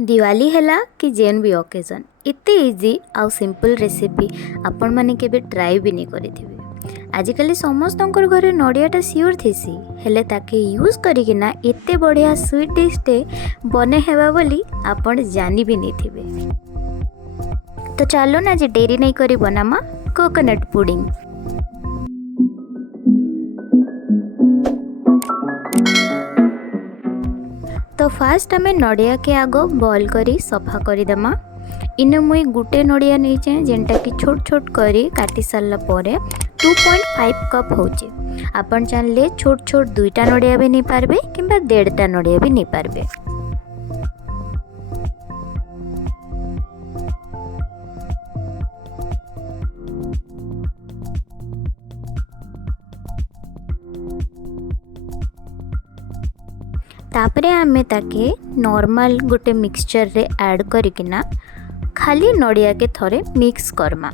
दिवाली हैला कि जेन भी ओकेजन एते इजी आउ सिंपल रेसिपी आपण माने केबे ट्राई भी नहीं करिथिबे। आजिकल समस्त घरे नड़ियाटा सियोर थेसी हेले ताके यूज करिकिना एते बढ़िया स्वीट डिशटे बने हेबा बोली आपण जानी भी नहीं थिबे। तो चलो ना जे देरी नहीं करी बनामा कोकोनट पुडिंग। तो फास्ट आम नड़िया के आग बॉईल करी सफा करदेमा। इन मुई गुटे नड़िया नहीं जेनटा कि छोट छोट करी काटी सारा पर 2.5 कप होचे। आपण चाहले छोट छोट दुईटा नड़िया भी नहीं पारबे किंबा 1.5टा नड़िया भी नहीं पारबे। तापरे आमे ताके नॉर्मल गोटे मिक्सचर रे ऐड करिकिना खाली नड़िया के थरे मिक्स करमा।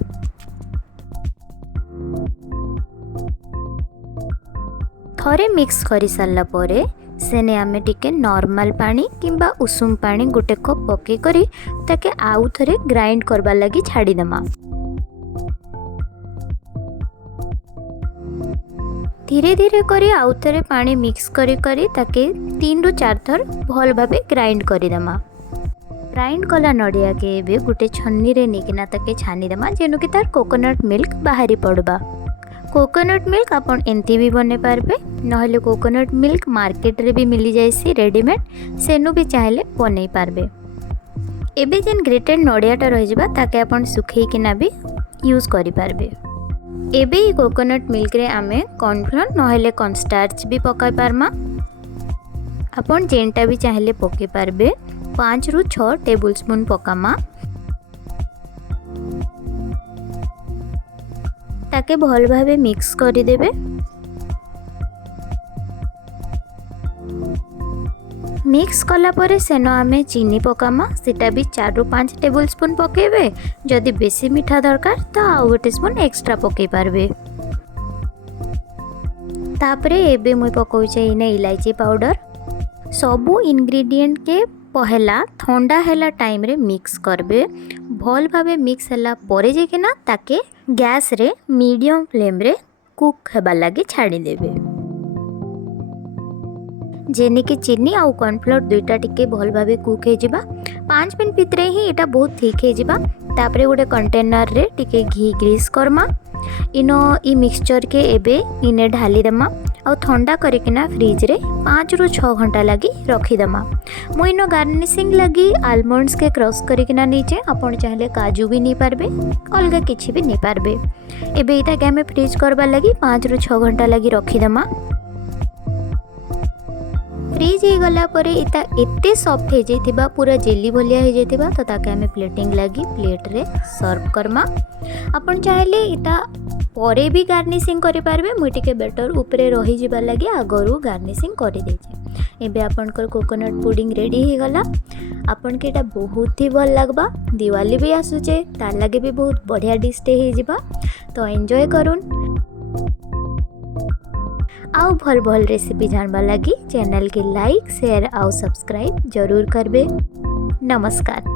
थरे मिक्स करि सारला परे सेने आमे टिके नॉर्मल पानी किंबा उषुम पानी गोटे कप पके करी ताके आउ थरे ग्राइंड करबा लगी छाड़ी दमा। धीरे धीरे करी आउ थरे पानी मिक्स करी करी ताके 3 रु 4 थर भल भाबे ग्राइंड करी दमा। ग्राइंड कला नड़िया के एबे गुटे छन्नी रे नेकिना ताके छानी दमा जेनु कि तार कोकोनट मिल्क बाहरी पड़बा। कोकोनट मिल्क आपण एंती भी बने पारबे नहले कोकोनट मिल्क मार्केट रे भी मिली जायसी रेडीमेड सेनु भी चाहेले बनै पारबे। एबे जेन ग्रेटेड नड़ियाटा रहि जबा ताके आपण सुखै किना भी यूज करि पारबे। एबे ही कोकोनट मिल्क रे आमे कॉर्नफ्लोर नहले कॉर्नस्टार्च भी पकाई पारमा। आपण जेनटा भी चाहेले पके पारबे। 5 रु 6 टेबल स्पून पकामा। ताके भल भाबे मिक्स करि देबे। मिक्स कला परे सेनो आमे चीनी पकामा सेटा भी 4 रु 5 टेबल स्पून पकेबे। जदि बेसी मीठा दरकार तो आउ गोटे स्पून एक्स्ट्रा पके पारबे। तापरे एबे मुई पकाउचे इने इलायची पाउडर। सबु इंग्रेडिएंट के पहला ठंडा हैला टाइम रे मिक्स करबे। भल भाबे मिक्स हैला परे जे केना ताके गैस रे मीडियम फ्लेम रे कुक हेबा लागि छाड़ी देबे। जेने कि चीनी आउ कॉर्नफ्लोर दुईटा टिके भल भाबे कुक हे जिबा। 5 मिनट भितरे ही एटा बहुत ठीक हे जिबा। तापरे गोटे कंटेनर रे टिके घी ग्रीस करमा। इनो ई मिक्सचर के एबे इने ढाली दमा और ठंडा करिकिना फ्रिज रे 5 रु 6 घंटा लगी रखी दमा। मु इनो गार्निशिंग लगी आलमंड्स के क्रश करिकिना नीचे आपण चाहले काजू भी नहीं पारबे अलगा किछि भी नहीं पारबे। एबे इटा के हमें फ्रीज करबा लगी 5 रु 6 घंटा लगी रखी दमा। फ्रीज हो गला परे इता एते सॉफ्ट हो जाइतिबा पूरा जेली भलिया हो जाइतिबा तो ताके हमें प्लेटिंग लगी प्लेट रे सर्व करमा। आपण चाहेले इता परे भी गार्निशिंग करि पारबे। मुई टिके बेटर ऊपरे रही जिबा लगी आगरु गार्निशिंग करि देछि। एबे आपनकर कोकोनट पुडिंग रेडी हो गला। आपन के एटा बहुत ही भल लागबा। दिवाली भी आसुचे तार लगे भी बहुत बढ़िया डिशटे हो जिबा। तो एंजॉय करूँ। आउ भल भल रेसिपी जानबा लगी चैनल के लाइक शेयर आउ सब्सक्राइब जरूर करबे। नमस्कार।